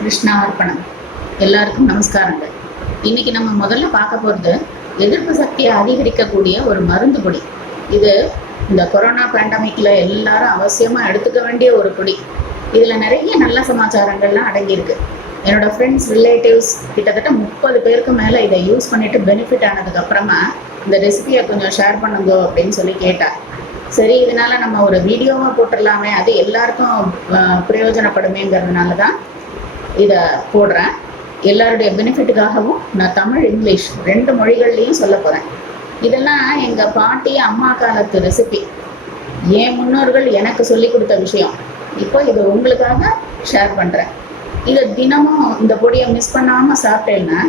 கிருஷ்ணா அர்ப்பணம். எல்லாருக்கும் நமஸ்காரங்க. இன்னைக்கு நம்ம முதல்ல பார்க்க போகிறது எதிர்ப்பு சக்தியை அதிகரிக்கக்கூடிய ஒரு மருந்து பொடி. இது இந்த கொரோனா பேண்டமிக்கில் எல்லாரும் அவசியமாக எடுத்துக்க வேண்டிய ஒரு பொடி. இதில் நிறைய நல்ல சமாச்சாரங்கள்லாம் அடங்கியிருக்கு. என்னோடய ஃப்ரெண்ட்ஸ் ரிலேட்டிவ்ஸ் கிட்டத்தட்ட 30 பேருக்கு மேலே இதை யூஸ் பண்ணிவிட்டு பெனிஃபிட் ஆனதுக்கப்புறமா இந்த ரெசிபியை கொஞ்சம் ஷேர் பண்ணுங்க அப்படின்னு சொல்லி கேட்டார். சரி, இதனால் நம்ம ஒரு வீடியோவாக போட்டுடலாமே, அது எல்லாருக்கும் பிரயோஜனப்படுமேங்கிறதுனால தான் இதை போடுறேன். எல்லாருடைய பெனிஃபிட்டுக்காகவும் நான் தமிழ் இங்கிலீஷ் 2 மொழிகள்லையும் சொல்ல போகிறேன். இதெல்லாம் எங்கள் பாட்டி அம்மா காலத்து ரெசிபி, என் முன்னோர்கள் எனக்கு சொல்லி கொடுத்த விஷயம். இப்போ இது உங்களுக்காக ஷேர் பண்ணுறேன். இதை தினமும் இந்த பொடியை மிஸ் பண்ணாமல் சாப்பிட்டேன்னா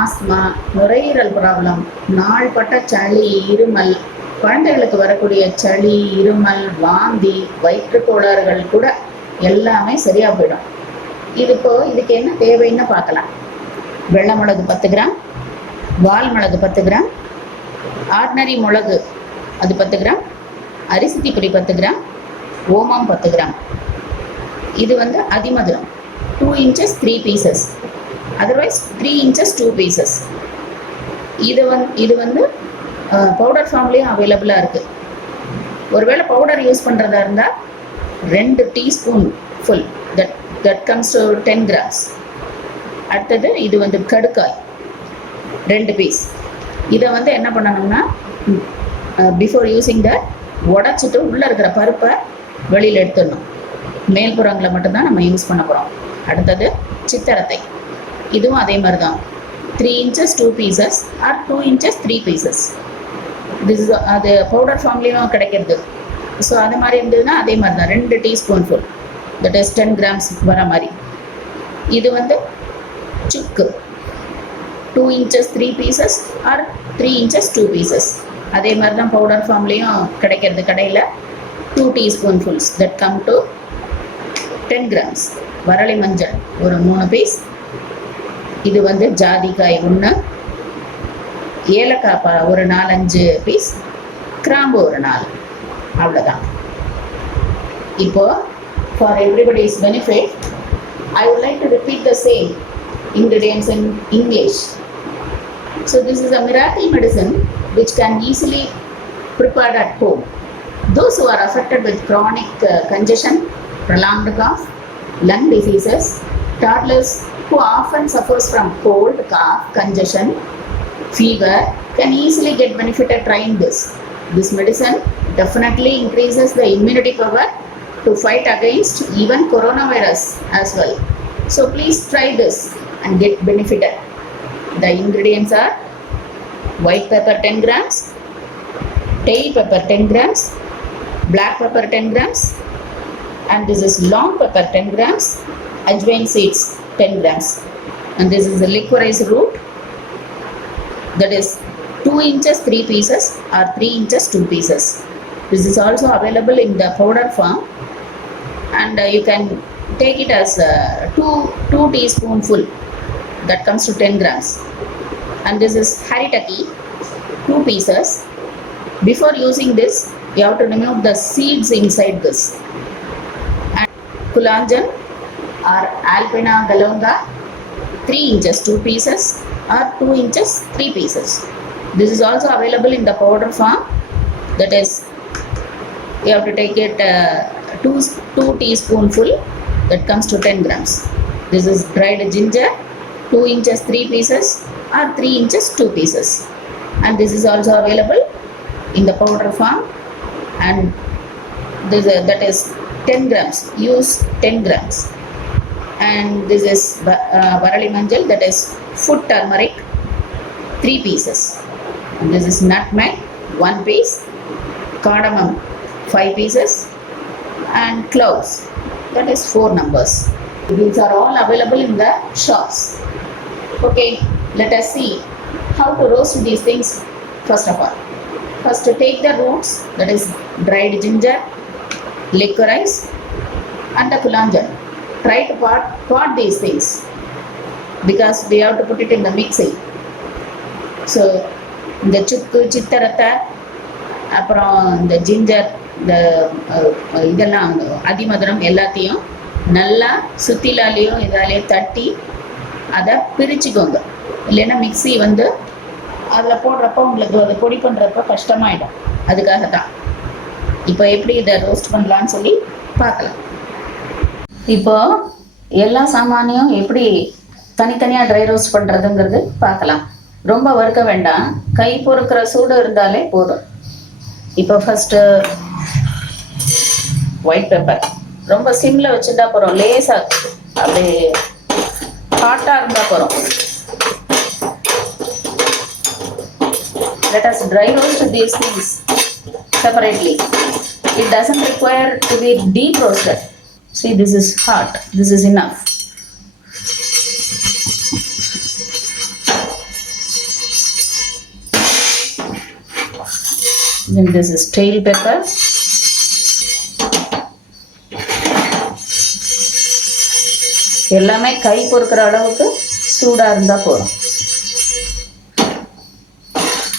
ஆஸ்மா, நுரையீரல் ப்ராப்ளம், நாள்பட்ட சளி, இருமல், குழந்தைகளுக்கு வரக்கூடிய சளி, இருமல், வாந்தி, வயிற்று கோளாறுகள் கூட எல்லாமே சரியாக போயிடும். இதுக்கு என்ன தேவைன்னு பார்க்கலாம். வெள்ளை மிளகு 10 கிராம், வால் மிளகு 10 கிராம், ஆர்டினரி மிளகு அது 10 கிராம், அரிசி தீப்பொடி 10 கிராம், ஓமம் 10 கிராம். இது அதிமதுரம் 2 inches 3 pieces, otherwise 3 inches 2 pieces. இது பவுடர் ஃபார்ம்லேயும் அவைலபிளாக இருக்குது. ஒருவேளை பவுடர் யூஸ் பண்ணுறதா இருந்தால் 2 teaspoon full, that comes to 10 grams. அடுத்தது இது கடுக்காய் 2 பீஸ். இதை என்ன பண்ணணும்னா பிஃபோர் யூஸிங் த உடச்சிட்டு உள்ளே இருக்கிற பருப்பை வெளியில் எடுத்துடணும். மேல்புறங்களை மட்டும்தான் நம்ம யூஸ் பண்ண போகிறோம். அடுத்தது சித்தரத்தை, இதுவும் அதே மாதிரி தான் 3 inches 2 pieces or 2 inches 3 pieces. அது பவுடர் ஃபார்ம்லேயும் கிடைக்கிறது. ஸோ அது மாதிரி இருந்ததுன்னா அதே மாதிரி தான் 2 teaspoon full, that is 10 grams வர மாதிரி. இது சுக்கு 2 inches 3 pieces R 3 inches 2 pieces. அதே மாதிரி தான் பவுடர் ஃபார்ம்லேயும் கிடைக்கிறது கடையில். 2 teaspoon fools, that come to 10 grams. வரளி மஞ்சள் ஒரு 3 பீஸ். இது ஜாதிக்காய் 1, ஏலக்காய் ஒரு 4-5 பீஸ், கிராம்பு ஒரு 4. அவ்வளோதான். இப்போது for everybody's benefit, I would like to repeat the same ingredients in English. So this is a miracle medicine which can easily prepared at home. Those who are affected with chronic congestion, prolonged cough, lung diseases, toddlers who often suffers from cold, cough, congestion, fever can easily get benefited trying this. This medicine definitely increases the immunity power to fight against even coronavirus as well. So please try this and get benefited. The ingredients are white pepper 10 grams, tail pepper 10 grams, black pepper 10 grams, and this is long pepper 10 grams, ajwain seeds 10 grams, and this is the licorice root, that is 2 inches 3 pieces or 3 inches 2 pieces. This is also available in the powder form, and you can take it as 2 teaspoonful, that comes to 10 grams. And this is haritaki 2 pieces. Before using this, you have to remove the seeds inside this. And kulanjan or alpina galonga 3 inches 2 pieces or 2 inches 3 pieces. This is also available in the powder form, that is you have to take it 2 teaspoonful, that comes to 10 grams. This is dried ginger 2 inches 3 pieces or 3 inches 2 pieces, and this is also available in the powder form, and that is 10 grams. Use 10 grams. And this is varali manjal, that is food turmeric 3 pieces, and this is nutmeg 1 piece, cardamom 5 pieces, and cloves, that is 4 numbers. These are all available in the shops. Okay, let us see how to roast these things. First of all, to take the roots, that is dried ginger, licorice, and the kulanjan. Try to pot these things because we have to put it in the mixing. So the chukku, chittaratha, அப்புறம் இந்த ginger, இந்த இதெல்லாம் அதிமதுரம் எல்லாத்தையும் நல்லா சுத்திலாலேயும் இதாலேயும் தட்டி அதை பிரிச்சுக்கோங்க. இல்லைன்னா மிக்ஸி வந்து அதில் போடுறப்ப உங்களுக்கு அதை பொடி பண்ணுறப்ப கஷ்டமாயிடும். அதுக்காக தான். இப்போ எப்படி இதை ரோஸ்ட் பண்ணலான்னு சொல்லி பார்க்கலாம். இப்போ எல்லா சாமானையும் எப்படி தனித்தனியாக ட்ரை ரோஸ்ட் பண்ணுறதுங்கிறது பார்க்கலாம். ரொம்ப வறுக்க வேண்டாம், கை பொறுக்கிற சூடு இருந்தாலே போதும். இப்போ ஃபஸ்ட்டு ஒயிட் பெப்பர் ரொம்ப சிம்மில் வச்சுட்டா போகிறோம். லேசாக அப்படியே ஹாட்டாக இருந்தால் போகிறோம். Let us dry roast these things separately. It doesn't require to be deep roasted. See, this is hot. This is enough. Then this is tail pepper. எல்லாமே கை பொறுக்கிற அளவுக்கு சூடாக இருந்தால் போதும்.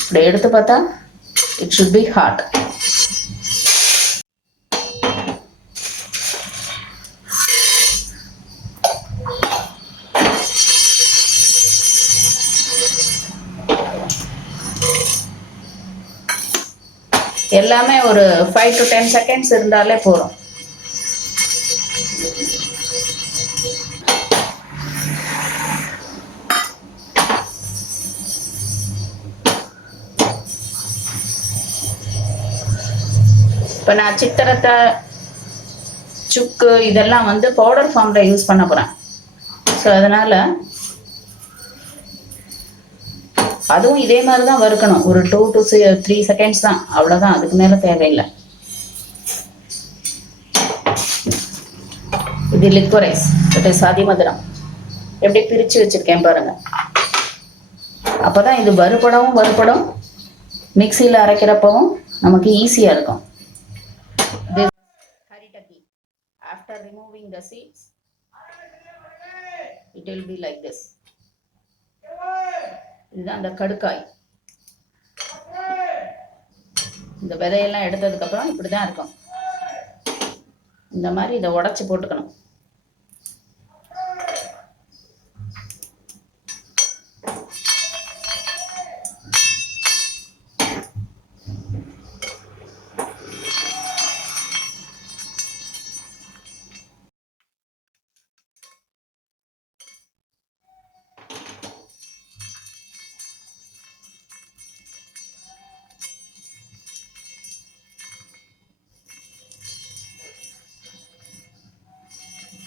இப்படி எடுத்து பார்த்தா இட் ஷுட் பி ஹாட். எல்லாமே ஒரு 5 to 10 seconds இருந்தாலே போதும். இப்போ நான் சித்திரத்தை சுக்கு இதெல்லாம் வந்து பவுடர் ஃபார்மில் யூஸ் பண்ண போகிறேன். ஸோ அதனால் அதுவும் இதே மாதிரி தான் வறுக்கணும். ஒரு 2 to 3 seconds தான், அவ்வளோதான். அதுக்கு மேலே தேவையில்லை. இது லிக்வரைஸ், இது சாதி மதுரம் எப்படி பிரித்து வச்சுருக்கேன் பாருங்கள். அப்போ தான் இது வறுபடும், மிக்சியில் அரைக்கிறப்பவும் நமக்கு ஈஸியாக இருக்கும். This haritaki. After removing the seeds, it will be like this. இதுதான் அந்த கடுக்காய். இந்த விதையெல்லாம் எடுத்ததுக்கு அப்புறம் இப்படிதான் இருக்கும். இந்த மாதிரி இதை உடைச்சு போட்டுக்கணும்.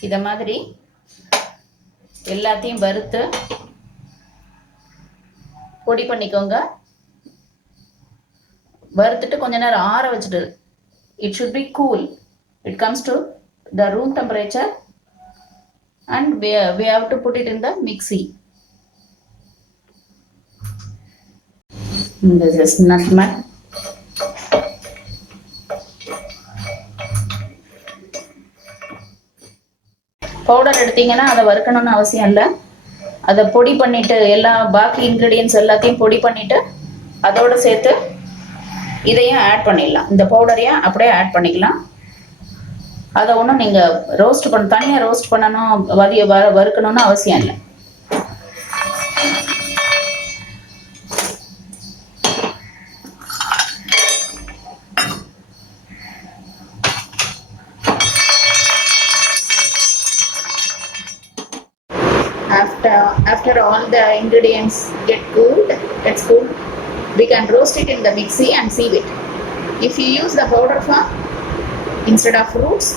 இதை மாதிரி எல்லாத்தையும் வறுத்து பொடி பண்ணிக்கோங்க. வறுத்துட்டு கொஞ்ச நேரம் ஆற வச்சுட்டு, it should be cool. It comes to the room temperature and we have to put it in the mixie. This is nutmeg. Powder எடுத்தீங்கன்னா அதை வறுக்கணும்னு அவசியம் இல்லை. அதை பொடி பண்ணிட்டு எல்லா பாக்கி இன்க்ரீடியன்ஸ் எல்லாத்தையும் பொடி பண்ணிட்டு அதோடு சேர்த்து இதையும் ஆட் பண்ணிடலாம். இந்த பவுடரையும் அப்படியே ஆட் பண்ணிக்கலாம். அதை ஒன்றும் நீங்கள் தனியாக ரோஸ்ட் பண்ணணும், வறுக்கணும்னு அவசியம் இல்லை. After all the ingredients get cooled, we can roast it in the mixie and sieve it. If you use the powder form instead of roots,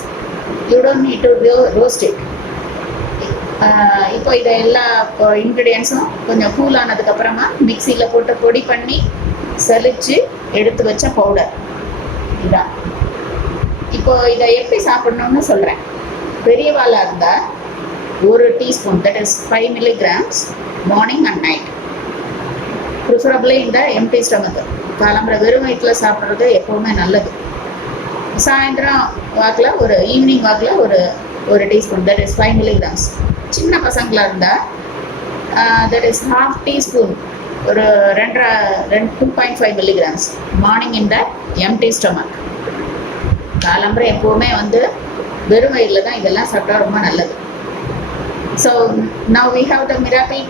you don't need to roast it. இப்போ இதை எல்லா இன்க்ரீடியன்ஸும் கொஞ்சம் cool ஆனதுக்கப்புறமா மிக்சியில் போட்டு பொடி பண்ணி சலிச்சு எடுத்து வச்ச பவுடர் இதான். இப்போ இதை எப்படி சாப்பிடணும்னு சொல்கிறேன். பெரிய வாளாக இருந்தால் 1 teaspoon, that is 5 milligrams morning and night, preferably in the empty stomach. காலம்பர வெறும் வயிற்றில் சாப்பிட்றது எப்போவுமே நல்லது. சாயந்தரம் வாக்கில் ஈவினிங் வாக்கில் ஒரு டீஸ்பூன், தட் இஸ் 5 milligrams. சின்ன பசங்களாக இருந்தால் தட் இஸ் ½ teaspoon, ஒரு 2.5 milligrams morning in the empty stomach. காலம்பரை எப்போவுமே வெறும் வயிறில் தான் இதெல்லாம் சாப்பிட்டா ரொம்ப நல்லது. So now we have the miracle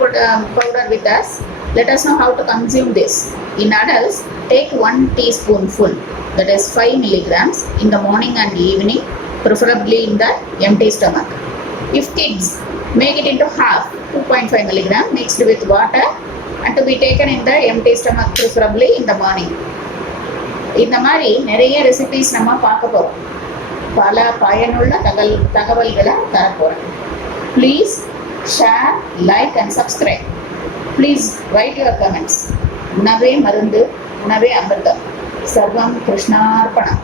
powder with us. Let us know how to consume this. In adults, take 1 teaspoonful, that is 5 milligrams, in the morning and evening, preferably in the empty stomach. If kids, make it into half, 2.5 milligram mixed with water, and to be taken in the empty stomach, preferably in the morning. இந்த மாதிரி நிறைய recipes நம்ம பார்க்க போகிறோம். பல பயனுள்ள தகவல்களை தரப்போகிறேன். Please share, like and subscribe. Please write your comments. உணவே மருந்து, உணவே அமிர்தம். சர்வம் கிருஷ்ணார்ப்பணம்.